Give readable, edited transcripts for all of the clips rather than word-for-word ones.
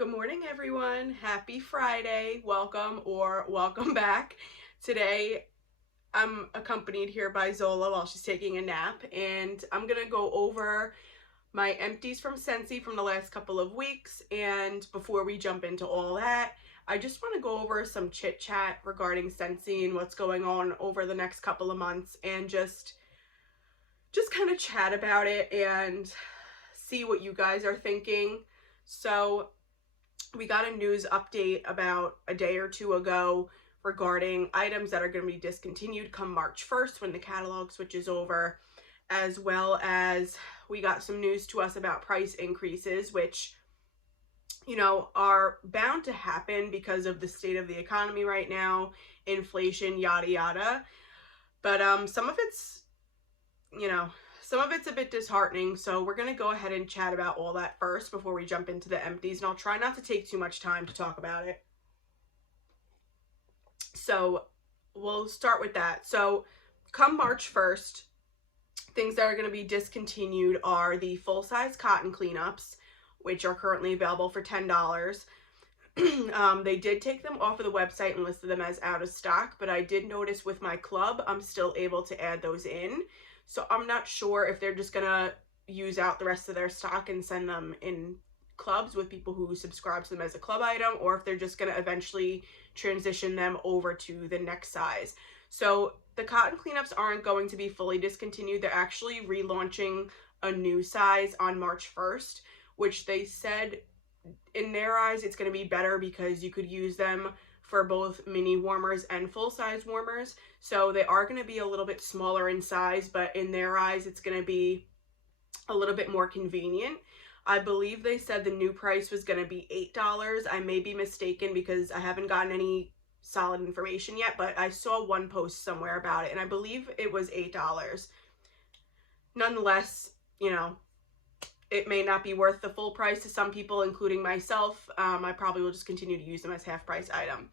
Good morning, everyone. Happy Friday. Welcome or welcome back. Today, I'm accompanied here by Zola while she's taking a nap, and I'm going to go over my empties from Scentsy from the last couple of weeks. And before we jump into all that, I just want to go over some chit chat regarding Scentsy and what's going on over the next couple of months, and just kind of chat about it and see what you guys are thinking. So we got a news update about a day or two ago regarding items that are going to be discontinued come March 1st when the catalog switches over, as well as we got some news to us about price increases, which, you know, are bound to happen because of the state of the economy right now, inflation, yada yada. But some of it's, some of it's a bit disheartening, so we're going to go ahead and chat about all that first before we jump into the empties, and I'll try not to take too much time to talk about it. So we'll start with that. So come March 1st, things that are going to be discontinued are the full-size cotton cleanups, which are currently available for $10. They did take them off of the website and listed them as out of stock, but I did notice with my club, I'm still able to add those in. So I'm not sure if they're just gonna use out the rest of their stock and send them in clubs with people who subscribe to them as a club item, or if they're just gonna eventually transition them over to the next size. So the cotton cleanups aren't going to be fully discontinued. They're actually relaunching a new size on March 1st, which they said in their eyes it's going to be better because you could use them for both mini warmers and full-size warmers. So they are going to be a little bit smaller in size, but in their eyes it's going to be a little bit more convenient. I believe they said the new price was going to be $8. I may be mistaken because I haven't gotten any solid information yet, but I saw one post somewhere about it and I believe it was $8. Nonetheless, you know, it may not be worth the full price to some people, including myself. I probably will just continue to use them as half price item.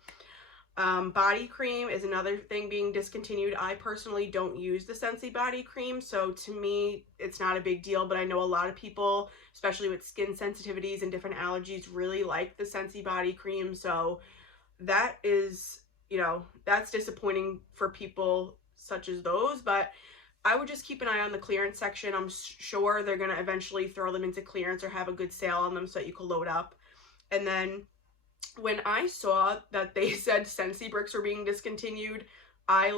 Body cream is another thing being discontinued. I personally don't use the Scentsy body cream, so to me, it's not a big deal, but I know a lot of people, especially with skin sensitivities and different allergies, really like the Scentsy body cream, so that is, you know, that's disappointing for people such as those, but I would just keep an eye on the clearance section. I'm sure they're going to eventually throw them into clearance or have a good sale on them so that you can load up. And then when I saw that they said Scentsy bricks were being discontinued, I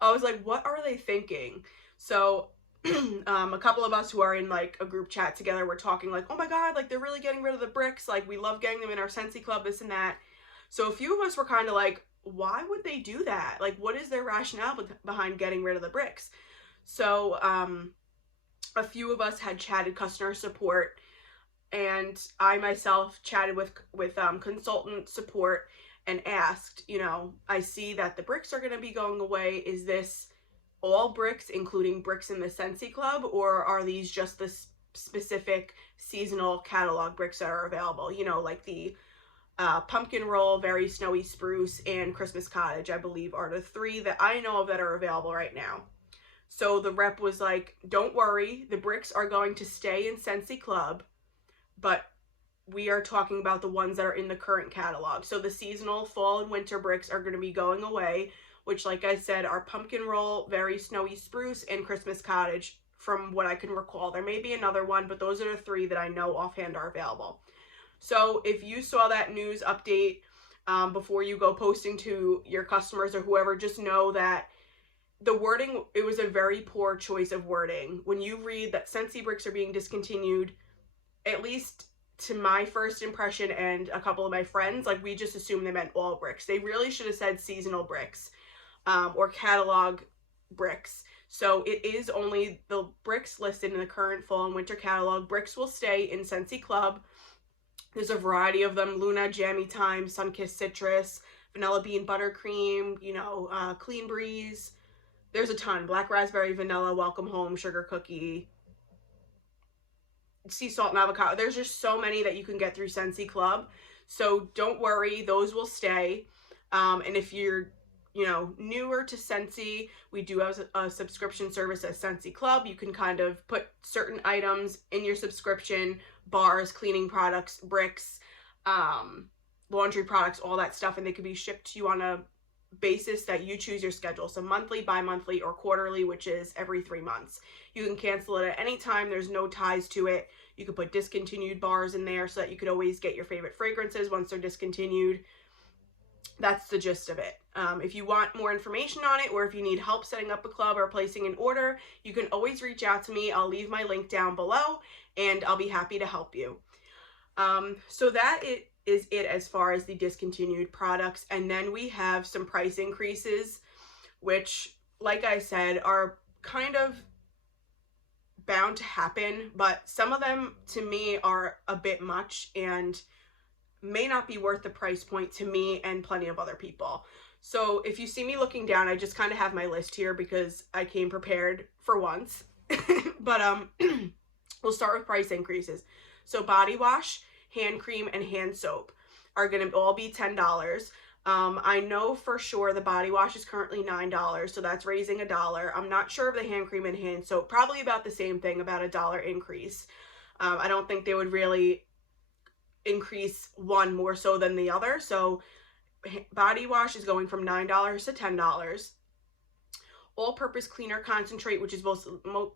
was like, what are they thinking? So a couple of us who are in like a group chat together were talking like, oh my god, like they're really getting rid of the bricks, like we love getting them in our Scentsy club, this and that. So a few of us were kind of like, why would they do that? Like, what is their rationale behind getting rid of the bricks? So a few of us had chatted customer support, and I myself chatted with consultant support and asked, you know, I see that the bricks are going to be going away. Is this all bricks, including bricks in the Scentsy club, or are these just the specific seasonal catalog bricks that are available? You know, like the Pumpkin Roll, Very Snowy Spruce, and Christmas Cottage, I believe, are the three that I know of that are available right now. So the rep was like, don't worry, the bricks are going to stay in Scentsy Club, but we are talking about the ones that are in the current catalog. So the seasonal fall and winter bricks are going to be going away, which, like I said, are Pumpkin Roll, Very Snowy Spruce, and Christmas Cottage, from what I can recall. There may be another one, but those are the three that I know offhand are available. So if you saw that news update before you go posting to your customers or whoever, just know that the wording, it was a very poor choice of wording. When you read that Scentsy bricks are being discontinued, at least to my first impression and a couple of my friends, like we just assumed they meant all bricks. They really should have said seasonal bricks or catalog bricks. So it is only the bricks listed in the current fall and winter catalog. Bricks will stay in Scentsy Club. There's a variety of them: Luna, Jammy Time, Sunkissed Citrus, Vanilla Bean Buttercream, you know, Clean Breeze. There's a ton. Black Raspberry Vanilla, Welcome Home, Sugar Cookie, Sea Salt and Avocado. There's just so many that you can get through Scentsy Club. So don't worry, those will stay. And if you're, you know, newer to Scentsy, we do have a subscription service at Scentsy Club. You can kind of put certain items in your subscription, bars, cleaning products, bricks, laundry products, all that stuff, and they could be shipped to you on a basis that you choose your schedule. So monthly, bi-monthly, or quarterly, which is every 3 months. You can cancel it at any time. There's no ties to it. You could put discontinued bars in there so that you could always get your favorite fragrances once they're discontinued. That's the gist of it. If you want more information on it, or if you need help setting up a club or placing an order, you can always reach out to me. I'll leave my link down below, and I'll be happy to help you. So that is it as far as the discontinued products. And then we have some price increases, which, like I said, are kind of bound to happen, but some of them to me are a bit much and may not be worth the price point to me and plenty of other people. So if you see me looking down, I just kind of have my list here because I came prepared for once. But we'll start with price increases. So body wash, hand cream, and hand soap are going to all be $10. I know for sure the body wash is currently $9, so that's raising $1. I'm not sure of the hand cream and hand soap, probably about the same thing, about $1 increase. I don't think they would really increase one more so than the other. So body wash is going from $9 to $10. All-purpose cleaner concentrate, which is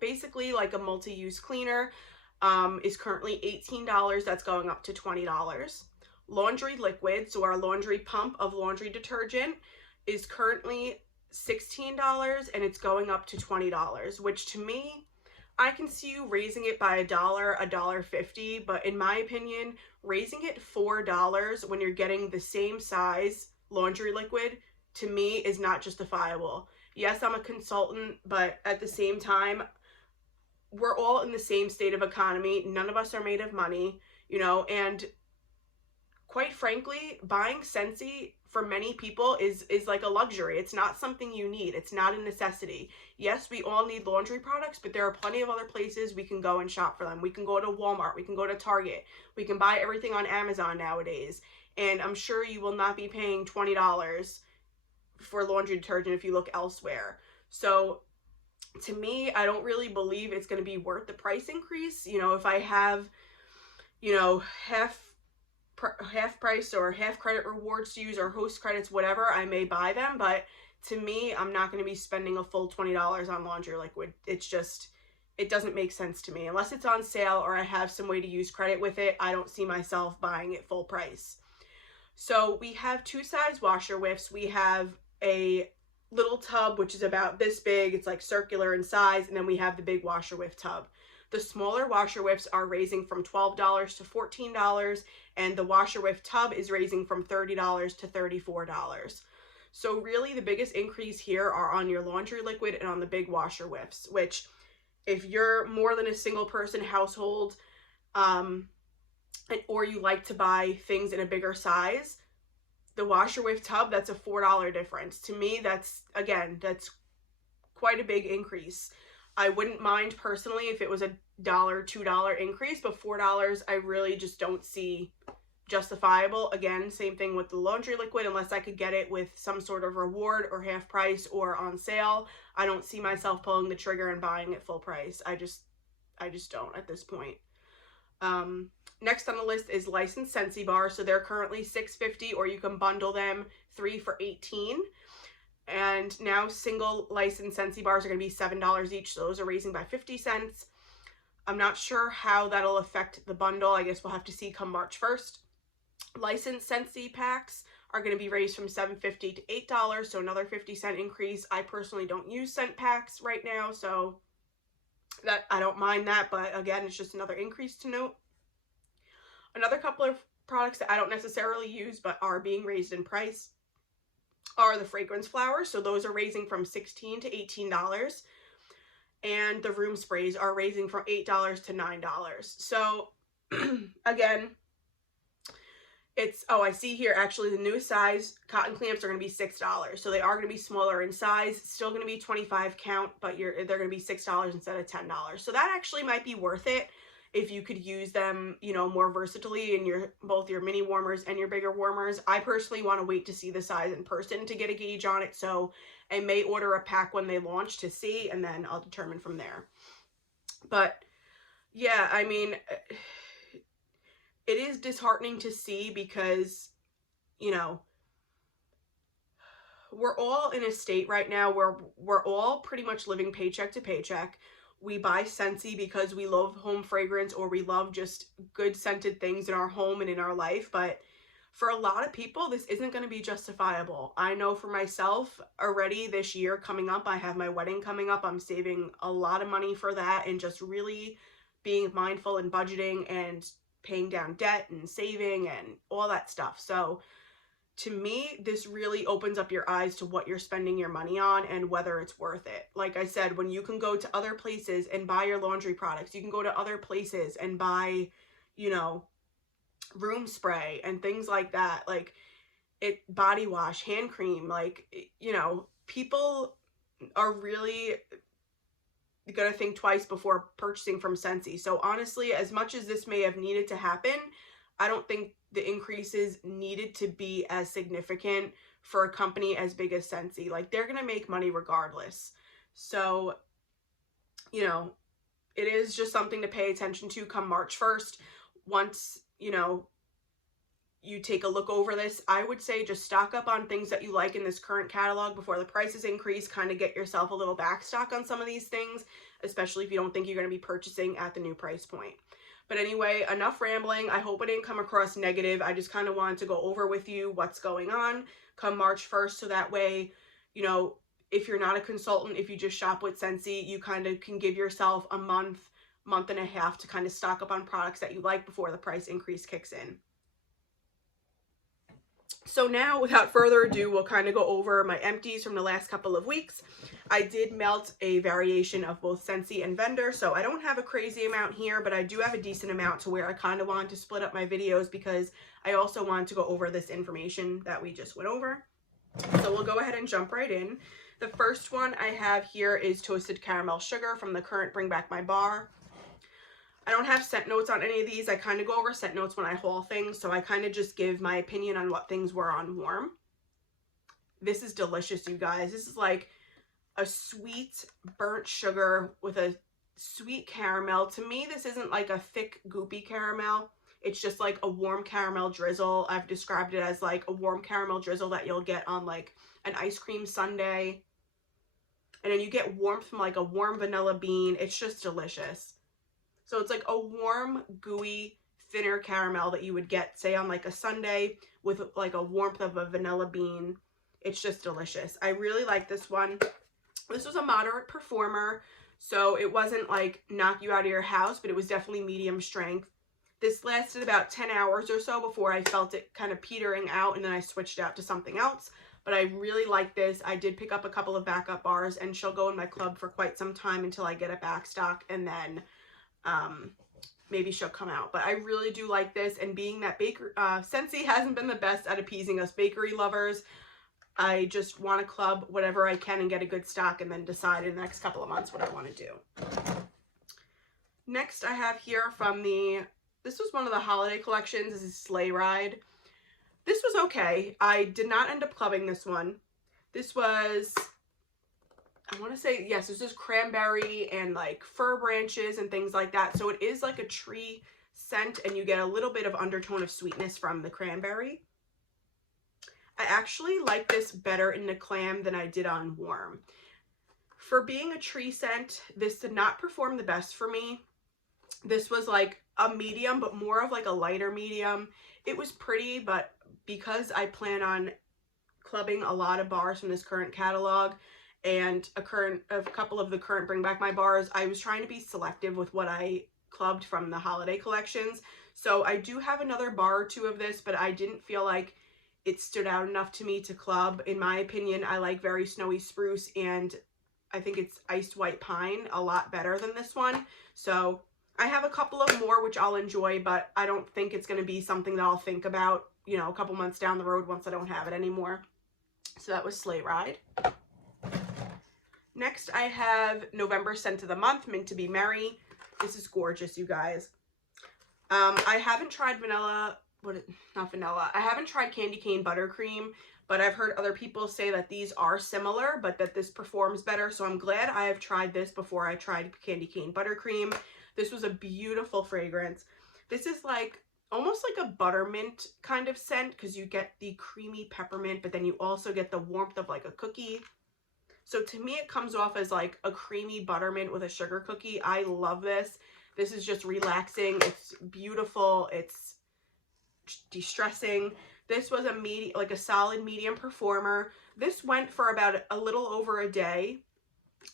basically like a multi-use cleaner, is currently $18. That's going up to $20. Laundry liquid, so our laundry pump of laundry detergent, is currently $16 and it's going up to $20, which to me, I can see you raising it by $1, $1.50, but in my opinion, raising it $4 when you're getting the same size laundry liquid, to me, is not justifiable. Yes, I'm a consultant, but at the same time, we're all in the same state of economy. None of us are made of money, you know, and quite frankly, buying Scentsy for many people is like a luxury. It's not something you need. It's not a necessity. Yes, we all need laundry products, but there are plenty of other places we can go and shop for them. We can go to Walmart. We can go to Target. We can buy everything on Amazon nowadays. And I'm sure you will not be paying $20 for laundry detergent if you look elsewhere. So to me, I don't really believe it's going to be worth the price increase. You know, if I have, you know, half price or half credit rewards to use, or host credits, whatever, I may buy them. But to me, I'm not going to be spending a full $20 on laundry liquid. It's just, it doesn't make sense to me. Unless it's on sale or I have some way to use credit with it, I don't see myself buying it full price. So we have two size washer whiffs. We have a little tub, which is about this big. It's like circular in size. And then we have the big washer whiff tub. The smaller washer whiffs are raising from $12 to $14, and the washer whiff tub is raising from $30 to $34. So really the biggest increase here are on your laundry liquid and on the big washer whiffs, which if you're more than a single person household, or you like to buy things in a bigger size, the washer whiff tub, that's a $4 difference. To me, that's quite a big increase. I wouldn't mind personally if it was $1, $2 increase, but $4 I really just don't see justifiable. Again, same thing with the laundry liquid. Unless I could get it with some sort of reward or half price or on sale, I don't see myself pulling the trigger and buying it full price. I just don't at this point. Next on the list is licensed Scentsy bars. So they're currently $6.50, or you can bundle them 3 for $18. And now single licensed Scentsy bars are going to be $7 each. So those are raising by 50 cents. I'm not sure how that'll affect the bundle. I guess we'll have to see come March 1st. Licensed Scentsy packs are going to be raised from $7.50 to $8, so another 50-cent increase. I personally don't use scent packs right now, so that I don't mind that, but again, it's just another increase to note. Another couple of products that I don't necessarily use but are being raised in price are the fragrance flowers. So those are raising from $16 to $18. And the room sprays are raising from $8 to $9. So again, it's, oh, I see here actually the new size cotton clamps are going to be $6. So they are going to be smaller in size, still going to be 25 count, but they're going to be $6 instead of $10. So that actually might be worth it if you could use them, you know, more versatilely in both your mini warmers and your bigger warmers. I personally want to wait to see the size in person to get a gauge on it, so I may order a pack when they launch to see, and then I'll determine from there. But yeah, I mean, it is disheartening to see because, you know, we're all in a state right now where we're all pretty much living paycheck to paycheck. We buy Scentsy because we love home fragrance, or we love just good scented things in our home and in our life. But for a lot of people, this isn't going to be justifiable. I know for myself already this year coming up, I have my wedding coming up. I'm saving a lot of money for that and just really being mindful and budgeting and paying down debt and saving and all that stuff. So to me, this really opens up your eyes to what you're spending your money on and whether it's worth it. Like I said, when you can go to other places and buy your laundry products, you can go to other places and buy, you know, room spray and things like that, like body wash, hand cream, like, you know, people are really gonna think twice before purchasing from Scentsy. So honestly, as much as this may have needed to happen, I don't think the increases needed to be as significant for a company as big as Scentsy. Like, they're gonna make money regardless. So, you know, it is just something to pay attention to come March 1st. Once, you know, you take a look over this, I would say just stock up on things that you like in this current catalog before the prices increase. Kind of get yourself a little back stock on some of these things, especially if you don't think you're going to be purchasing at the new price point. But anyway, enough rambling. I hope it didn't come across negative. I just kind of wanted to go over with you what's going on come March 1st, so that way, you know, if you're not a consultant, if you just shop with Scentsy, you kind of can give yourself a month and a half to kind of stock up on products that you like before the price increase kicks in. So now, without further ado, we'll kind of go over my empties from the last couple of weeks. I did melt a variation of both Scentsy and Vendor, so I don't have a crazy amount here, but I do have a decent amount to where I kind of wanted to split up my videos because I also wanted to go over this information that we just went over. So we'll go ahead and jump right in. The first one I have here is Toasted Caramel Sugar from the current Bring Back My Bar. I don't have scent notes on any of these. I kind of go over scent notes when I haul things, so I kind of just give my opinion on what things were on warm. This is delicious, you guys. This is like a sweet burnt sugar with a sweet caramel. To me, this isn't like a thick, goopy caramel. It's just like a warm caramel drizzle. I've described it as like a warm caramel drizzle that you'll get on like an ice cream sundae. And then you get warmth from like a warm vanilla bean. It's just delicious. So it's like a warm, gooey, thinner caramel that you would get, say, on like a sundae with like a warmth of a vanilla bean. It's just delicious. I really like this one. This was a moderate performer, so it wasn't like knock you out of your house, but it was definitely medium strength. This lasted about 10 hours or so before I felt it kind of petering out, and then I switched out to something else. But I really like this. I did pick up a couple of backup bars, and she'll go in my club for quite some time until I get a back stock, and then maybe she'll come out. But I really do like this, and being that Scentsy hasn't been the best at appeasing us bakery lovers, I just want to club whatever I can and get a good stock, and then decide in the next couple of months what I want to do. Next I have here from this was one of the holiday collections. This is Sleigh Ride. This was okay. I did not end up clubbing this one. This was, I want to say, yes, this is cranberry and like fir branches and things like that. So it is like a tree scent, and you get a little bit of undertone of sweetness from the cranberry. I actually like this better in the clam than I did on warm. For being a tree scent, this did not perform the best for me. This was like a medium, but more of like a lighter medium. It was pretty, but because I plan on clubbing a lot of bars from this current catalog, and a couple of the current Bring Back My bars, I was trying to be selective with what I clubbed from the holiday collections. So I do have another bar or two of this, but I didn't feel like it stood out enough to me to club. In my opinion, I like Very Snowy Spruce, and I think it's Iced White Pine a lot better than this one. So I have a couple of more which I'll enjoy, but I don't think it's going to be something that I'll think about, you know, a couple months down the road once I don't have it anymore. So that was Sleigh Ride. Next, I have November Scent of the Month, Mint to Be Merry. This is gorgeous, you guys. I haven't tried I haven't tried Candy Cane Buttercream, but I've heard other people say that these are similar, but that this performs better. So I'm glad I have tried this before I tried Candy Cane Buttercream. This was a beautiful fragrance. This is like almost like a buttermint kind of scent, because you get the creamy peppermint, but then you also get the warmth of like a cookie. So to me, it comes off as like a creamy buttermint with a sugar cookie. I love this. This is just relaxing. It's beautiful. It's de-stressing. This was a medium, like a solid medium performer. This went for about a little over a day.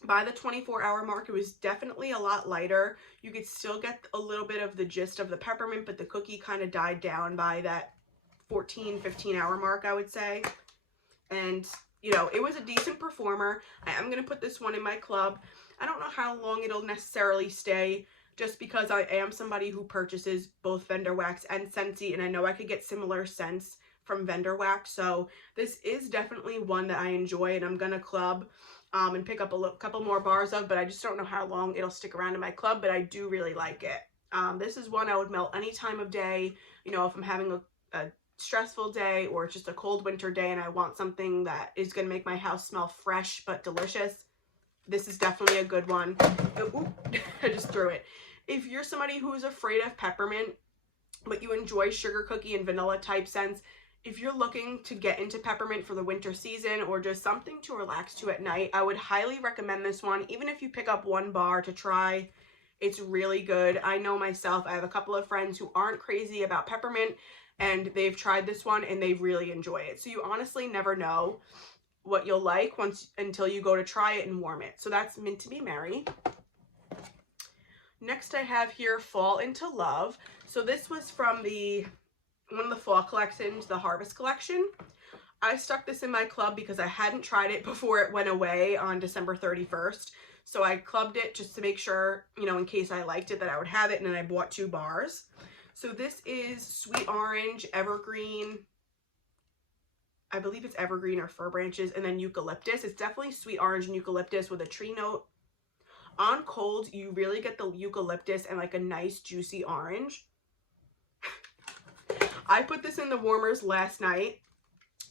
By the 24-hour mark, it was definitely a lot lighter. You could still get a little bit of the gist of the peppermint, but the cookie kind of died down by that 15-hour mark, I would say. And, you know, it was a decent performer. I am going to put this one in my club. I don't know how long it'll necessarily stay, just because I am somebody who purchases both vendor wax and Scentsy, and I know I could get similar scents from vendor wax. So this is definitely one that I enjoy, and I'm going to club and pick up a couple more bars of, but I just don't know how long it'll stick around in my club, but I do really like it. This is one I would melt any time of day. You know, if I'm having a stressful day or just a cold winter day and I want something that is going to make my house smell fresh but delicious, this is definitely a good one. Ooh, I just threw it. If you're somebody who is afraid of peppermint, but you enjoy sugar cookie and vanilla type scents, if you're looking to get into peppermint for the winter season or just something to relax to at night, I would highly recommend this one. Even if you pick up one bar to try, it's really good. I know myself, I have a couple of friends who aren't crazy about peppermint, and they've tried this one and they really enjoy it. So you honestly never know what you'll like until you go to try it and warm it. So that's Mint to Be Merry. Next I have here Fall into Love. So this was from one of the fall collections, the Harvest collection. I stuck this in my club because I hadn't tried it before it went away on December 31st. So I clubbed it just to make sure, you know, in case I liked it, that I would have it, and then I bought 2 bars. So this is Sweet Orange, Evergreen, I believe it's Evergreen or Fir Branches, and then Eucalyptus. It's definitely Sweet Orange and Eucalyptus with a tree note. On cold, you really get the eucalyptus and like a nice juicy orange. I put this in the warmers last night.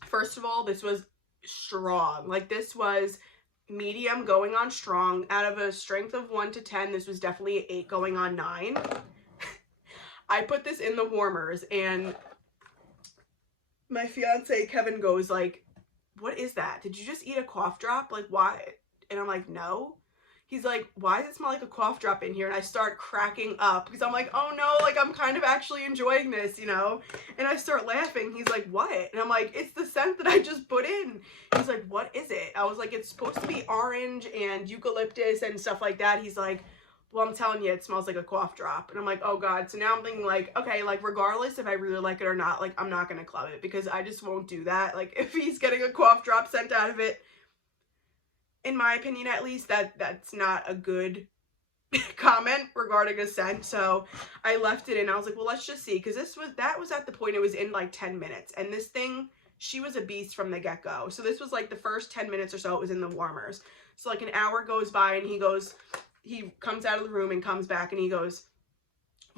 First of all, this was strong. Like, this was medium going on strong. Out of a strength of 1 to 10, this was definitely an 8 going on 9. I put this in the warmers, and my fiance Kevin goes like, "What is that? Did you just eat a cough drop? Like, why?" And I'm like, "No." He's like, "Why does it smell like a cough drop in here?" And I start cracking up because I'm like, "Oh no, like, I'm kind of actually enjoying this, you know?" And I start laughing. He's like, "What?" And I'm like, "It's the scent that I just put in." He's like, "What is it?" I was like, "It's supposed to be orange and eucalyptus and stuff like that." He's like, "Well, I'm telling you, it smells like a cough drop." And I'm like, "Oh God." So now I'm thinking like, okay, like, regardless if I really like it or not, like, I'm not going to club it because I just won't do that. Like, if he's getting a cough drop scent out of it, in my opinion at least, that's not a good comment regarding a scent. So I left it in. I was like, well, let's just see, because that was at the point it was in like 10 minutes, and this thing, she was a beast from the get-go. So this was like the first 10 minutes or so it was in the warmers. So like an hour goes by, and he comes out of the room and comes back, and he goes,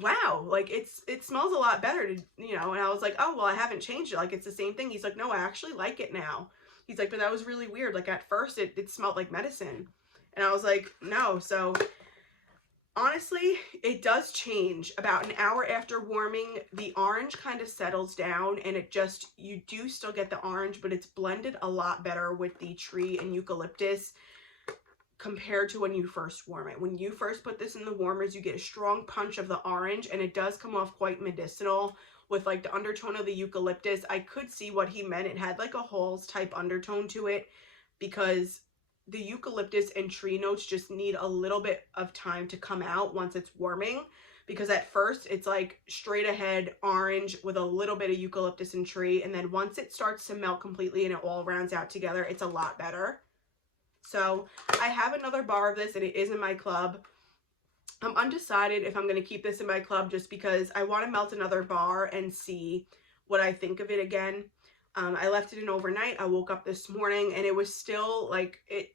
"Wow, like, it smells a lot better," you know. And I was like, "Oh, well, I haven't changed it, like, it's the same thing." He's like, "No, I actually like it now." He's like, "But that was really weird. Like, at first it smelled like medicine." And I was like, "No." So honestly, it does change. About an hour after warming, the orange kind of settles down, and you do still get the orange, but it's blended a lot better with the tree and eucalyptus compared to when you first warm it. When you first put this in the warmers, you get a strong punch of the orange, and it does come off quite medicinal with like the undertone of the eucalyptus. I could see what he meant. It had like a Halls type undertone to it, because the eucalyptus and tree notes just need a little bit of time to come out once it's warming, because at first it's like straight ahead orange with a little bit of eucalyptus and tree, and then once it starts to melt completely and it all rounds out together, it's a lot better. So I have another bar of this, and it is in my club. I'm undecided if I'm going to keep this in my club, just because I want to melt another bar and see what I think of it again. I left it in overnight. I woke up this morning and it was still like, it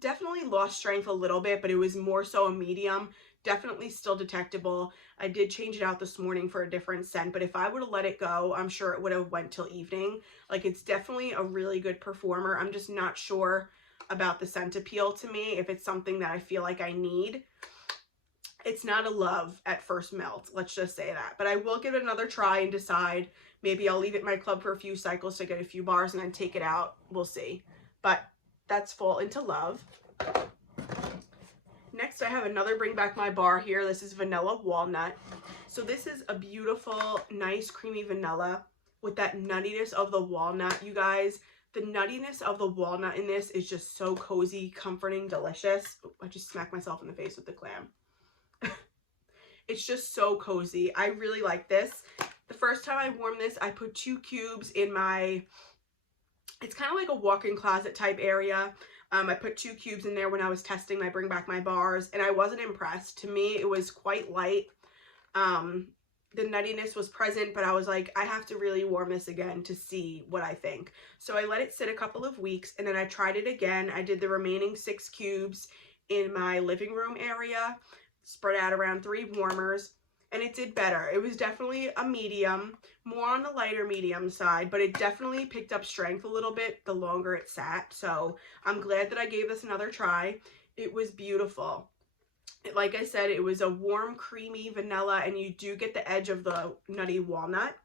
definitely lost strength a little bit, but it was more so a medium, definitely still detectable. I did change it out this morning for a different scent, but if I would have let it go, I'm sure it would have went till evening. Like, it's definitely a really good performer. I'm just not sure about the scent appeal to me, if it's something that I feel like I need. It's not a love at first melt, let's just say that. But I will give it another try and decide. Maybe I'll leave it in my club for a few cycles to get a few bars and then take it out. We'll see. But that's Fall Into Love. Next, I have another Bring Back My Bar here. This is Vanilla Walnut. So this is a beautiful, nice, creamy vanilla with that nuttiness of the walnut, you guys. The nuttiness of the walnut in this is just so cozy, comforting, delicious. Oh, I just smacked myself in the face with the clam. It's just so cozy. I really like this. The first time I warmed this, I put 2 cubes in my, it's kind of like a walk-in closet type area. I put 2 cubes in there when I was testing my Bring Back My Bars, and I wasn't impressed. To me, it was quite light. The nuttiness was present, but I was like, I have to really warm this again to see what I think. So I let it sit a couple of weeks, and then I tried it again. I did the remaining 6 cubes in my living room area, spread out around 3 warmers, and it did better. It was definitely a medium, more on the lighter medium side, but it definitely picked up strength a little bit the longer it sat. So I'm glad that I gave this another try. It was beautiful. Like I said, it was a warm, creamy vanilla, and you do get the edge of the nutty walnut.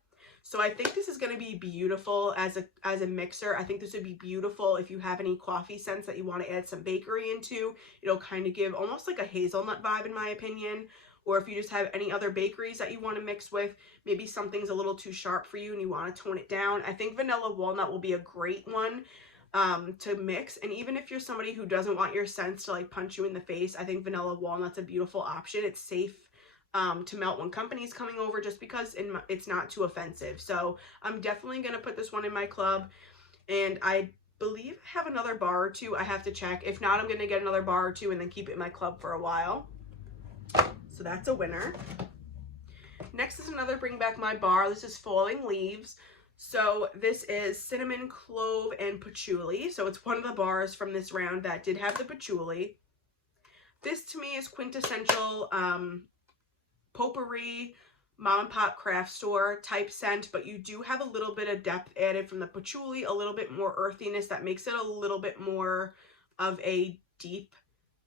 So I think this is going to be beautiful as a mixer. I think this would be beautiful if you have any coffee scents that you want to add some bakery into. It'll kind of give almost like a hazelnut vibe, in my opinion. Or if you just have any other bakeries that you want to mix with, maybe something's a little too sharp for you and you want to tone it down. I think vanilla walnut will be a great one to mix. And even if you're somebody who doesn't want your scents to like punch you in the face, I think vanilla walnut's a beautiful option. It's safe to melt when company's coming over, just because it's not too offensive. So I'm definitely going to put this one in my club, and I believe I have another bar or 2. I have to check. If not, I'm going to get another bar or 2 and then keep it in my club for a while. So that's a winner. Next is another Bring Back My Bar. This is Falling Leaves. So this is cinnamon, clove, and patchouli. So it's one of the bars from this round that did have the patchouli. This to me is quintessential potpourri, mom and pop craft store type scent, but you do have a little bit of depth added from the patchouli, a little bit more earthiness that makes it a little bit more of a deep,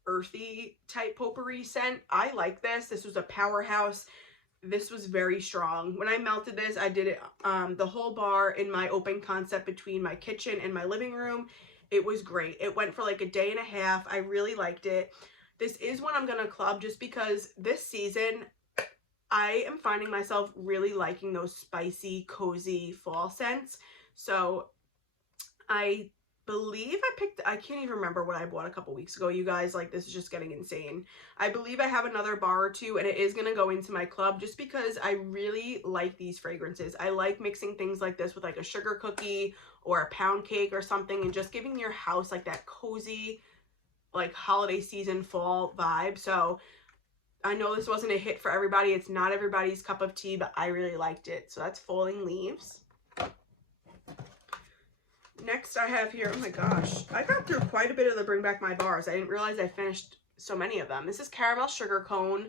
earthy type potpourri scent. I like this. This was a powerhouse. This was very strong. When I melted this, I did it the whole bar in my open concept between my kitchen and my living room. It was great. It went for like a day and a half. I really liked it. This is one I'm going to club just because this season I am finding myself really liking those spicy, cozy fall scents. So I believe I can't even remember what I bought a couple weeks ago, you guys. Like, this is just getting insane. I believe I have another bar or 2, and it is going to go into my club just because I really like these fragrances. I like mixing things like this with like a sugar cookie or a pound cake or something, and just giving your house like that cozy, like holiday season fall vibe. So I know this wasn't a hit for everybody. It's not everybody's cup of tea, but I really liked it. So that's Falling Leaves. Next I have here, oh my gosh, I got through quite a bit of the Bring Back My Bars. I didn't realize I finished so many of them. This is Caramel Sugar Cone.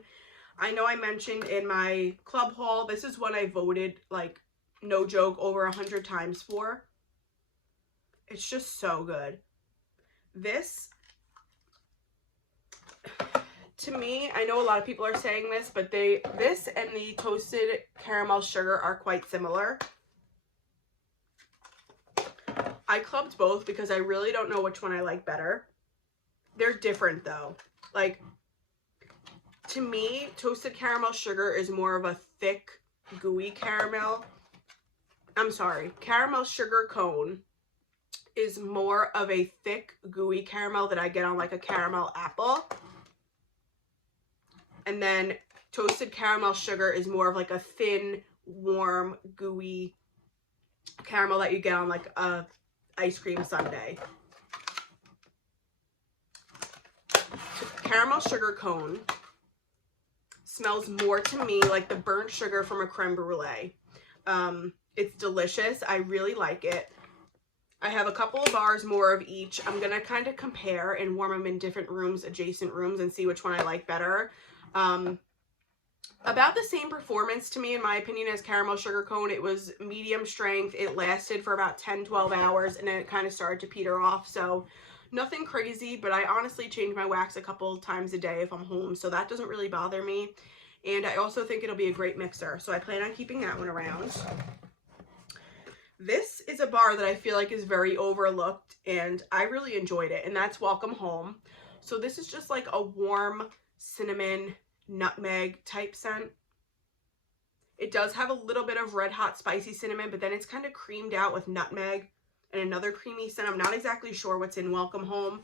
I know I mentioned in my club haul, this is one I voted, like, no joke, over 100 times for. It's just so good. This, to me, I know a lot of people are saying this, but this and the toasted caramel sugar are quite similar. I clubbed both because I really don't know which one I like better. They're different though. Like, to me, toasted caramel sugar is more of a thick, gooey caramel. I'm sorry, caramel sugar cone is more of a thick, gooey caramel that I get on like a caramel apple. And then toasted caramel sugar is more of like a thin, warm, gooey caramel that you get on like a ice cream sundae. Caramel sugar cone smells more to me like the burnt sugar from a creme brulee. It's delicious. I really like it. I have a couple of bars more of each. I'm gonna kind of compare and warm them in different rooms, adjacent rooms, and see which one I like better. About the same performance to me, in my opinion, as Caramel Sugar Cone. It was medium strength. It lasted for about 10-12 hours, and then it kind of started to peter off. So Nothing crazy, but I honestly change my wax a couple times a day if I'm home, so that doesn't really bother me. And I also think it'll be a great mixer, so I plan on keeping that one around. This is a bar that I feel like is very overlooked, and I really enjoyed it, and that's Welcome Home. So this is just like a warm cinnamon nutmeg type scent. It does have a little bit of red hot spicy cinnamon, but then it's kind of creamed out with nutmeg and another creamy scent. I'm not exactly sure what's in Welcome Home,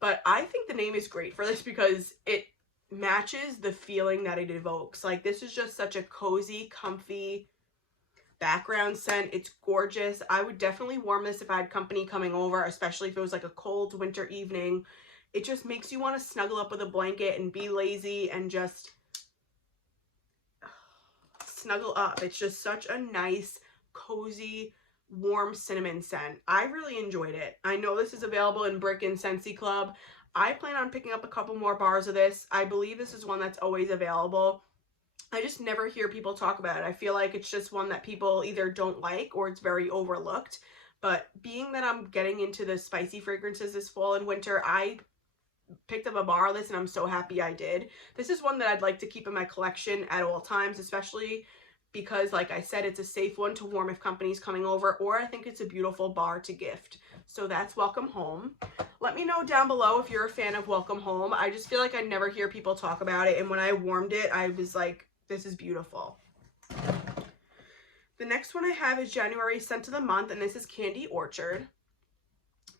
but I think the name is great for this because it matches the feeling that it evokes. Like, this is just such a cozy, comfy background scent. It's gorgeous. I would definitely warm this if I had company coming over, especially if it was like a cold winter evening. It just makes you want to snuggle up with a blanket and be lazy and just snuggle up. It's just such a nice, cozy, warm cinnamon scent. I really enjoyed it. I know this is available in Brick and Scentsy Club. I plan on picking up a couple more bars of this. I believe this is one that's always available. I just never hear people talk about it. I feel like it's just one that people either don't like or it's very overlooked. But being that I'm getting into the spicy fragrances this fall and winter, I picked up a bar of this and I'm so happy I did. This is one that I'd like to keep in my collection at all times, especially because, like I said, it's a safe one to warm if company's coming over, or I think it's a beautiful bar to gift. So that's Welcome Home. Let me know down below if you're a fan of Welcome Home. I just feel like I never hear people talk about it, and when I warmed it, I was like, this is beautiful. The next one I have is January Scent of the Month, and this is Candy Orchard.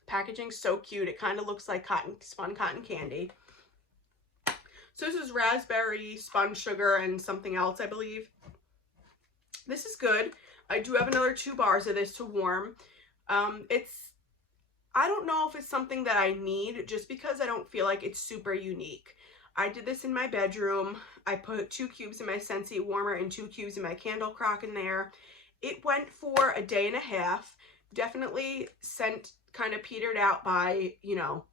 Packaging's so cute. It kind of looks like spun cotton candy. So this is raspberry, spun sugar, and something else, I believe. This is good. I do have another 2 bars of this to warm. I don't know if it's something that I need, just because I don't feel like it's super unique. I did this in my bedroom. I put 2 cubes in my Scentsy warmer and 2 cubes in my candle crock in there. It went for a day and a half. Definitely scent kind of petered out by, you know,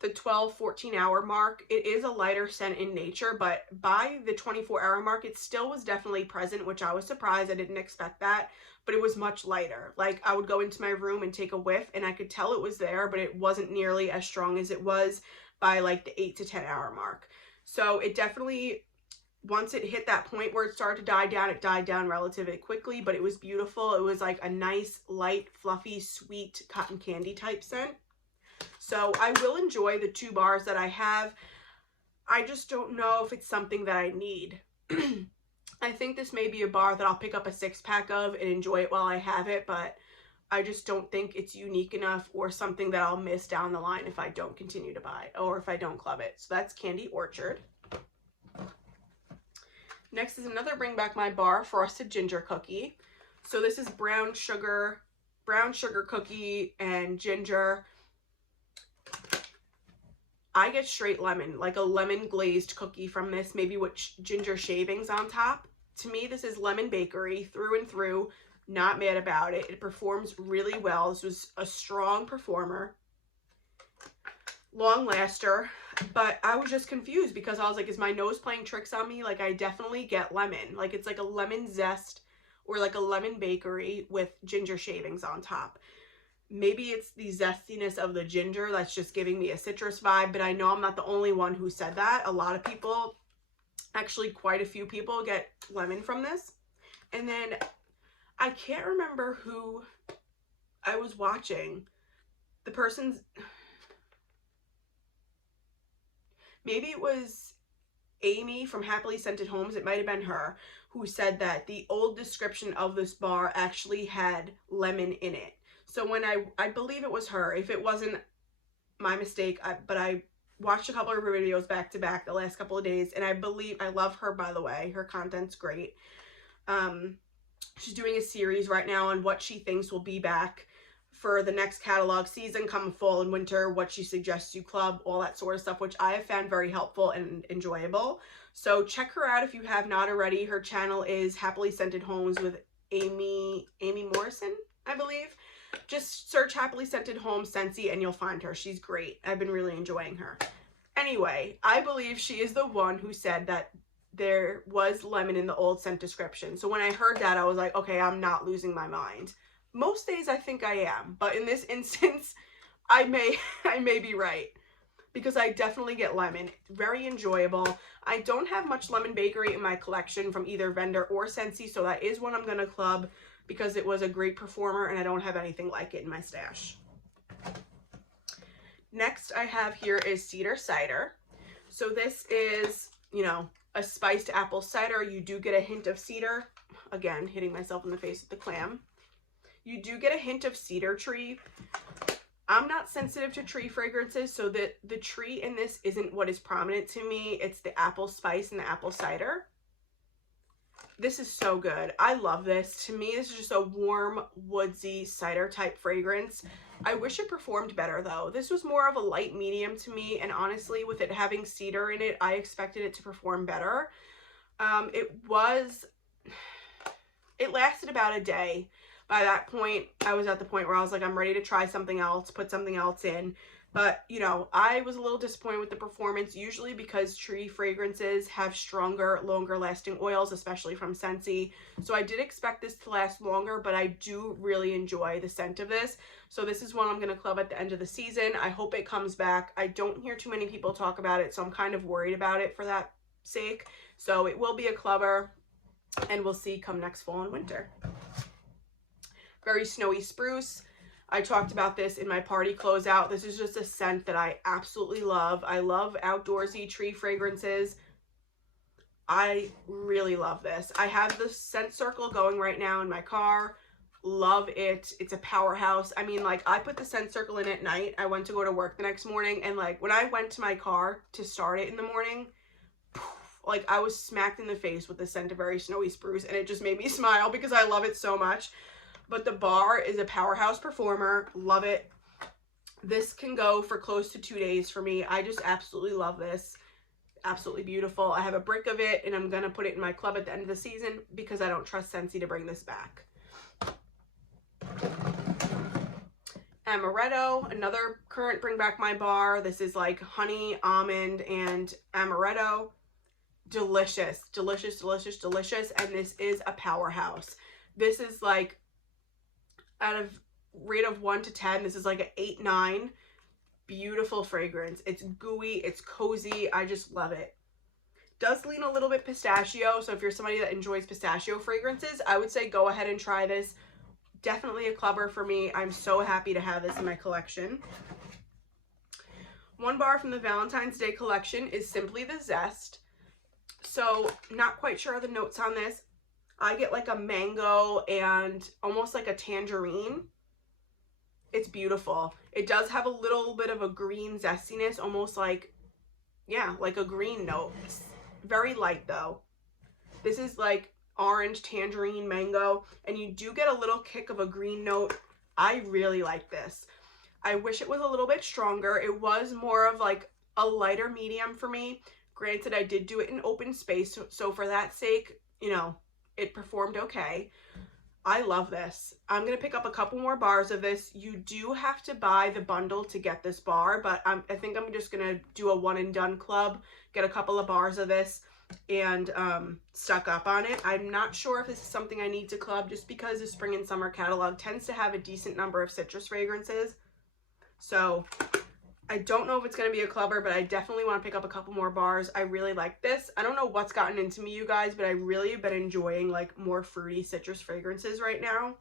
the 12-14 hour mark. It is a lighter scent in nature, but by the 24-hour mark, it still was definitely present, which I was surprised. I didn't expect that, but it was much lighter. Like, I would go into my room and take a whiff and I could tell it was there, but it wasn't nearly as strong as it was by like the 8 to 10 hour mark. So it definitely, once it hit that point where it started to die down, it died down relatively quickly, but it was beautiful. It was like a nice, light, fluffy, sweet cotton candy type scent. So I will enjoy the 2 bars that I have. I just don't know if it's something that I need. I think this may be a bar that I'll pick up a 6-pack of and enjoy it while I have it, but I just don't think it's unique enough or something that I'll miss down the line if I don't continue to buy or if I don't club it. So that's Candy Orchard. Next is another Bring Back My Bar Frosted Ginger Cookie. So this is brown sugar cookie and ginger. I get straight lemon, like a lemon glazed cookie from this, maybe with ginger shavings on top. To me, this is lemon bakery through and through. Not mad about it. It performs really well. This was a strong performer, long laster, but I was just confused because I was like, is my nose playing tricks on me? Like, I definitely get lemon. Like, it's like a lemon zest or like a lemon bakery with ginger shavings on top. Maybe it's the zestiness of the ginger that's just giving me a citrus vibe, but I know I'm not the only one who said that. A lot of people, actually quite a few people, get lemon from this. And then I can't remember who I was watching. The person's, maybe it was Amy from Happily Scented Homes, it might have been her, who said that the old description of this bar actually had lemon in it. So when I believe it was her, if it wasn't my mistake, but I watched a couple of her videos back to back the last couple of days, and I love her, by the way. Her content's great. She's doing a series right now on what she thinks will be back for the next catalog season, come fall and winter, what she suggests you club, all that sort of stuff, which I have found very helpful and enjoyable. So check her out if you have not already. Her channel is Happily Scented Homes with Amy Morrison, I believe. Just search Happily Scented Homes Scentsy and you'll find her. She's great. I've been really enjoying her. Anyway, I believe she is the one who said that there was lemon in the old scent description. So when I heard that, I was like, okay, I'm not losing my mind. Most days I think I am, but in this instance, I may be right, because I definitely get lemon. Very enjoyable. I don't have much lemon bakery in my collection from either vendor or Scentsy, so that is one I'm going to club because it was a great performer and I don't have anything like it in my stash. Next I have here is Cedar Cider. So this is, you know, a spiced apple cider. You do get a hint of cedar. Again, hitting myself in the face with the clam. You do get a hint of cedar tree. I'm not sensitive to tree fragrances, so the tree in this isn't what is prominent to me. It's the apple spice and the apple cider. This is so good. I love this. To me, this is just a warm, woodsy cider type fragrance. I wish it performed better though. This was more of a light medium to me, and honestly, with it having cedar in it, I expected it to perform better. It lasted about a day. By that point, I was at the point where I was like, I'm ready to try something else, put something else in. But, you know, I was a little disappointed with the performance, usually because tree fragrances have stronger, longer lasting oils, especially from Scentsy. So I did expect this to last longer, but I do really enjoy the scent of this. So this is one I'm going to club at the end of the season. I hope it comes back. I don't hear too many people talk about it, so I'm kind of worried about it for that sake. So it will be a clubber, and we'll see come next fall and winter. Very snowy spruce. I talked about this in my party closeout. This is just a scent that I absolutely love. I love outdoorsy tree fragrances. I really love this. I have the scent circle going right now in my car. Love it. It's a powerhouse. I mean, like, I put the scent circle in at night. I went to go to work the next morning, and like when I went to my car to start it in the morning, like I was smacked in the face with the scent of Very Snowy Spruce, and it just made me smile because I love it so much. But the bar is a powerhouse performer. Love it. This can go for close to 2 days for me. I just absolutely love this. Absolutely beautiful. I have a brick of it, and I'm going to put it in my club at the end of the season because I don't trust Scentsy to bring this back. Amaretto, another current bring back my bar. This is like honey, almond, and amaretto. Delicious, delicious, delicious, delicious. And this is a powerhouse. This is like, out of rate of 1 to 10, this is like an 8, 9. Beautiful fragrance. It's gooey, it's cozy. I just love it. Does lean a little bit pistachio, so if you're somebody that enjoys pistachio fragrances, I would say go ahead and try this. Definitely a clubber for me. I'm so happy to have this in my collection. One bar from the Valentine's Day collection is simply the Zest. So not quite sure of the notes on this. I get like a mango and almost like a tangerine. It's beautiful. It does have a little bit of a green zestiness, almost like, yeah, like a green note. It's very light though. This is like orange, tangerine, mango, and you do get a little kick of a green note. I really like this. I wish it was a little bit stronger. It was more of like a lighter medium for me. Granted, I did do it in open space, so for that sake, you know, it performed okay. I love this. I'm going to pick up a couple more bars of this. You do have to buy the bundle to get this bar, but I think I'm just going to do a one and done club, get a couple of bars of this, and stock up on it. I'm not sure if this is something I need to club just because the spring and summer catalog tends to have a decent number of citrus fragrances. So I don't know if it's going to be a clubber, but I definitely want to pick up a couple more bars. I really like this. I don't know what's gotten into me, you guys, but I really have been enjoying like more fruity citrus fragrances right now.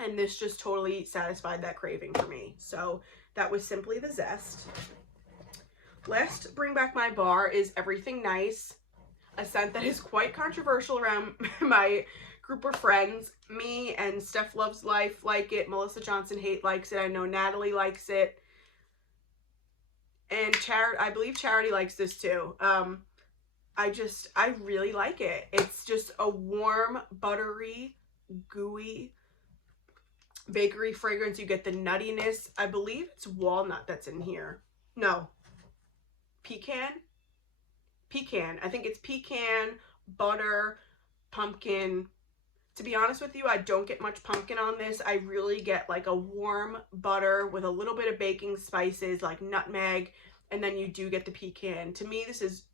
And this just totally satisfied that craving for me. So that was simply the Zest. Last bring back my bar is Everything Nice, a scent that is quite controversial around my group of friends. Me and Steph Loves Life like it. Melissa Johnson Hate likes it. I know Natalie likes it. And I believe Charity likes this too. I really like it. It's just a warm, buttery, gooey bakery fragrance. You get the nuttiness. I believe it's walnut that's in here. No. Pecan? Pecan. I think it's pecan, butter, pumpkin. To be honest with you, I don't get much pumpkin on this. I really get like a warm butter with a little bit of baking spices like nutmeg, and then you do get the pecan. To me, this is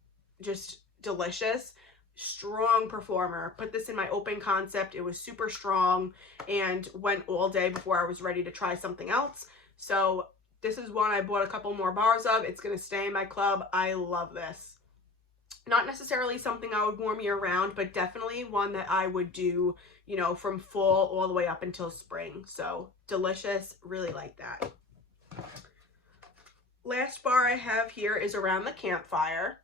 just delicious. Strong performer. Put this in my open concept. It was super strong and went all day before I was ready to try something else. So This is one I bought a couple more bars of. It's going to stay in my club. I love this. Not necessarily something I would warm year round, but definitely one that I would do, you know, from fall all the way up until spring. So delicious. Really like that. Last bar I have here is Around the Campfire.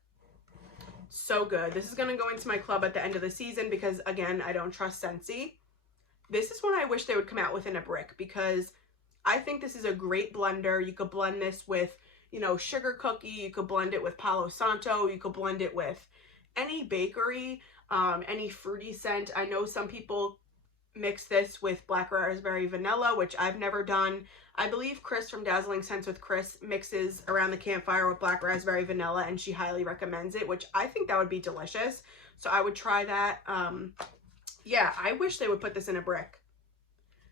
So good. This is going to go into my club at the end of the season because, again, I don't trust Scentsy. This is one I wish they would come out with in a brick because I think this is a great blender. You could blend this with, you know, sugar cookie. You could blend it with Palo Santo. You could blend it with any bakery, any fruity scent. I know some people mix this with black raspberry vanilla, which I've never done. I believe Chris from Dazzling Scents with Chris mixes Around the Campfire with black raspberry vanilla, and she highly recommends it, which I think that would be delicious. So I would try that. Yeah, I wish they would put this in a brick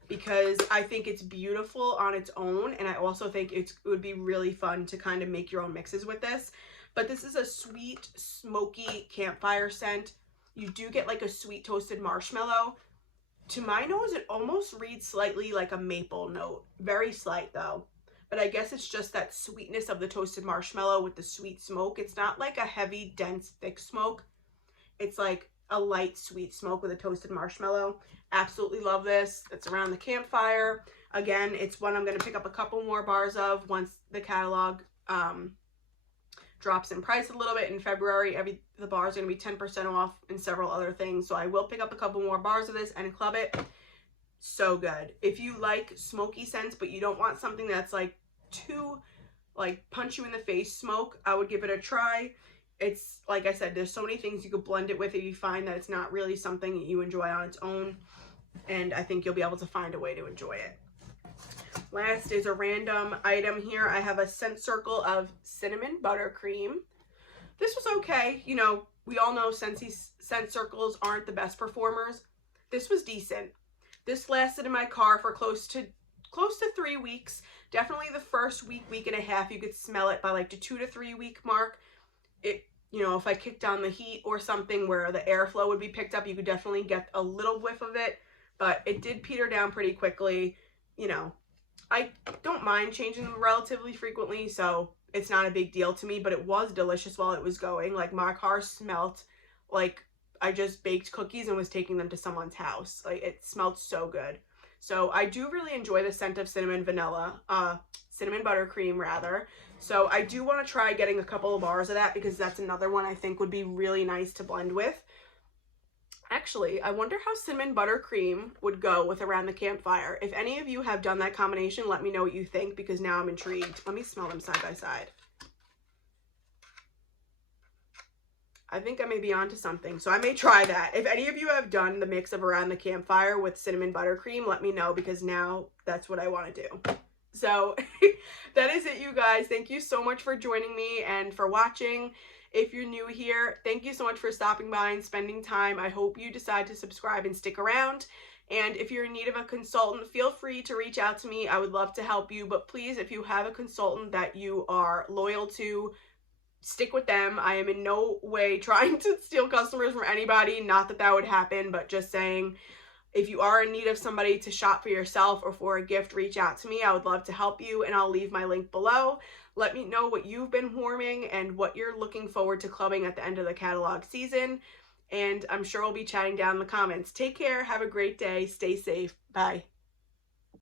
because I think it's beautiful on its own, and I also think it would be really fun to kind of make your own mixes with this. But this is a sweet, smoky campfire scent. You do get like a sweet toasted marshmallow. To my nose, it almost reads slightly like a maple note. Very slight though. But I guess it's just that sweetness of the toasted marshmallow with the sweet smoke. It's not like a heavy, dense, thick smoke. It's like a light, sweet smoke with a toasted marshmallow. Absolutely love this. It's Around the Campfire. Again, it's one I'm going to pick up a couple more bars of once the catalog drops in price a little bit in February. The bars are going to be 10% off and several other things. So I will pick up a couple more bars of this and club it. So good. If you like smoky scents, but you don't want something that's like too like punch you in the face smoke, I would give it a try. It's like I said, there's so many things you could blend it with if you find that it's not really something that you enjoy on its own. And I think you'll be able to find a way to enjoy it. Last is a random item here. I have a scent circle of cinnamon buttercream. This was okay. You know, we all know Scentsy scent circles aren't the best performers. This was decent. This lasted in my car for close to 3 weeks. Definitely the first week and a half, you could smell it by like the 2 to 3 week mark. It, you know, if I kicked down the heat or something where the airflow would be picked up, you could definitely get a little whiff of it, but it did peter down pretty quickly. You know, I don't mind changing them relatively frequently, so it's not a big deal to me, but it was delicious while it was going. Like, my car smelled like I just baked cookies and was taking them to someone's house. Like, it smelled so good. So I do really enjoy the scent of cinnamon buttercream rather. So I do want to try getting a couple of bars of that because that's another one I think would be really nice to blend with. Actually, I wonder how cinnamon buttercream would go with Around the Campfire. If any of you have done that combination, let me know what you think because now I'm intrigued. Let me smell them side by side. I think I may be onto something, so I may try that. If any of you have done the mix of Around the Campfire with cinnamon buttercream, let me know because now that's what I want to do. So that is it, you guys. Thank you so much for joining me and for watching. If you're new here, thank you so much for stopping by and spending time. I hope you decide to subscribe and stick around. And if you're in need of a consultant, feel free to reach out to me. I would love to help you. But please, if you have a consultant that you are loyal to, stick with them. I am in no way trying to steal customers from anybody. Not that that would happen, but just saying, if you are in need of somebody to shop for yourself or for a gift, reach out to me. I would love to help you, and I'll leave my link below. Let me know what you've been warming and what you're looking forward to clubbing at the end of the catalog season. And I'm sure we'll be chatting down in the comments. Take care. Have a great day. Stay safe. Bye.